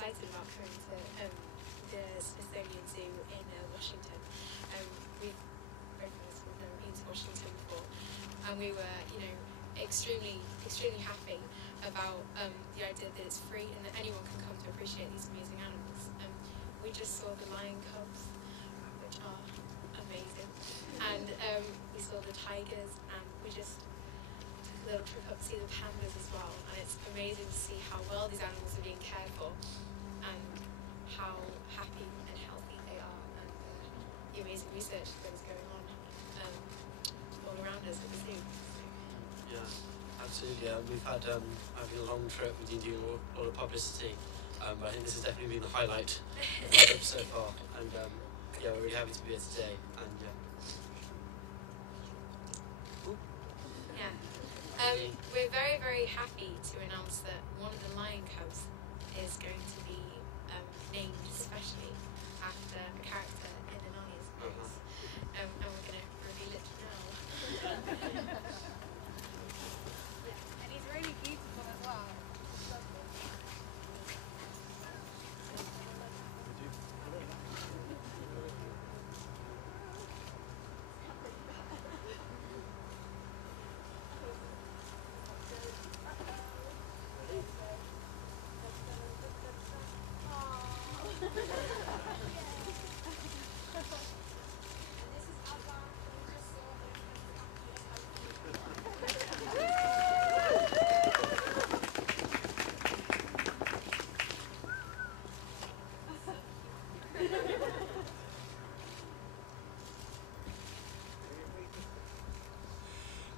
excited about coming to the Smithsonian Zoo in Washington. We've both of us have never been to Washington before, and we were, extremely happy about the idea that it's free and that anyone can come to appreciate these amazing animals. We just saw the lion cubs, which are amazing, and we saw the tigers, and we just took a little trip up to see the pandas as well. And it's amazing to see how well these animals are being cared for, and how happy and healthy they are, and the amazing research that is going on all around us at the zoo. Yeah, absolutely. We've had a long trip. We've been doing a lot of publicity. But I think this has definitely been the highlight of the trip so far. And yeah, we're really happy to be here today. And we're very, very happy to announce that one of the lion cubs is going to be named specially after a character in the Narnia series. And we're going to reveal it now. And he's really beautiful as well.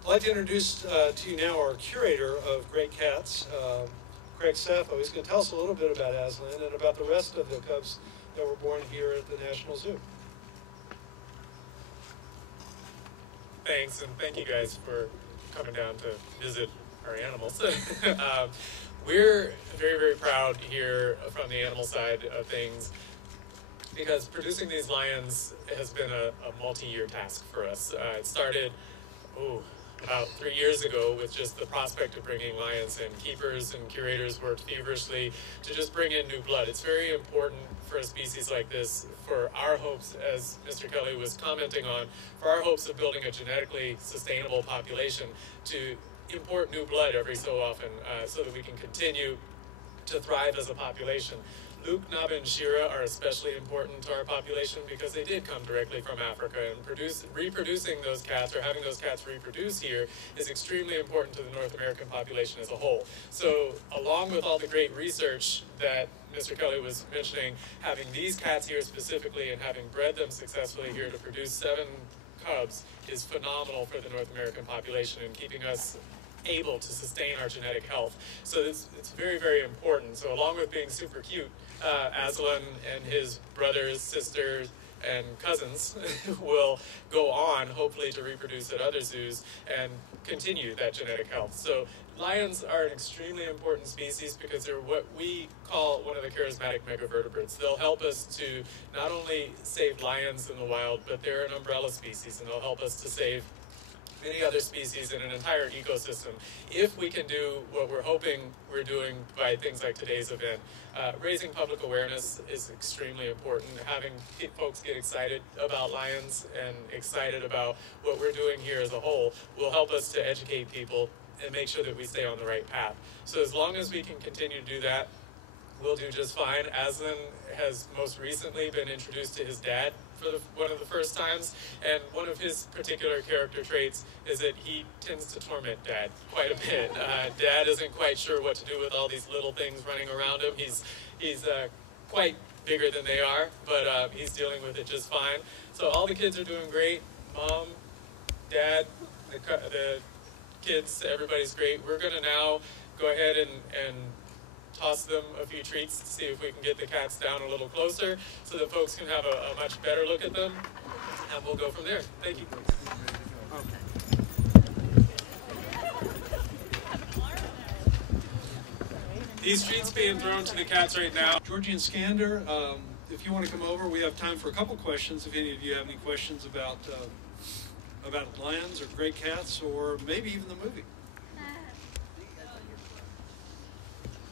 I'd like to introduce to you now our curator of great cats, Craig Sappho. He's going to tell us a little bit about Aslan and about the rest of the cubs that were born here at the National Zoo. Thanks, and thank you guys for coming down to visit our animals. We're very, very proud here from the animal side of things, because producing these lions has been a multi-year task for us. It started, about 3 years ago with just the prospect of bringing lions in. Keepers and curators worked feverishly to just bring in new blood. It's very important for a species like this, for our hopes, as Mr. Kelly was commenting on, for our hopes of building a genetically sustainable population, to import new blood every so often so that we can continue to thrive as a population. Luke, Naba, and Shira are especially important to our population because they did come directly from Africa, and reproducing those cats, or having those cats reproduce here, is extremely important to the North American population as a whole. So along with all the great research that Mr. Kelly was mentioning, having these cats here specifically and having bred them successfully here to produce 7 cubs is phenomenal for the North American population and keeping us able to sustain our genetic health. So it's very, very important. So along with being super cute, Aslan and his brothers, sisters, and cousins will go on, hopefully, to reproduce at other zoos and continue that genetic health. So lions are an extremely important species because they're what we call one of the charismatic megavertebrates. They'll help us to not only save lions in the wild, but they're an umbrella species, and they'll help us to save many other species in an entire ecosystem if we can do what we're hoping we're doing by things like today's event. Raising public awareness is extremely important. Having folks get excited about lions and excited about what we're doing here as a whole will help us to educate people and make sure that we stay on the right path. So as long as we can continue to do that, we'll do just fine. Aslan has most recently been introduced to his dad for one of the first times, and one of his particular character traits is that he tends to torment Dad quite a bit. Dad isn't quite sure what to do with all these little things running around him. He's quite bigger than they are, but he's dealing with it just fine. So all the kids are doing great. Mom, Dad, the kids, everybody's great. We're going to now go ahead and toss them a few treats to see if we can get the cats down a little closer so that folks can have a much better look at them, and we'll go from there. Thank you. These treats being thrown to the cats right now. Georgie and Skandar, if you want to come over, we have time for a couple questions. If any of you have any questions about lions or great cats, or maybe even the movie.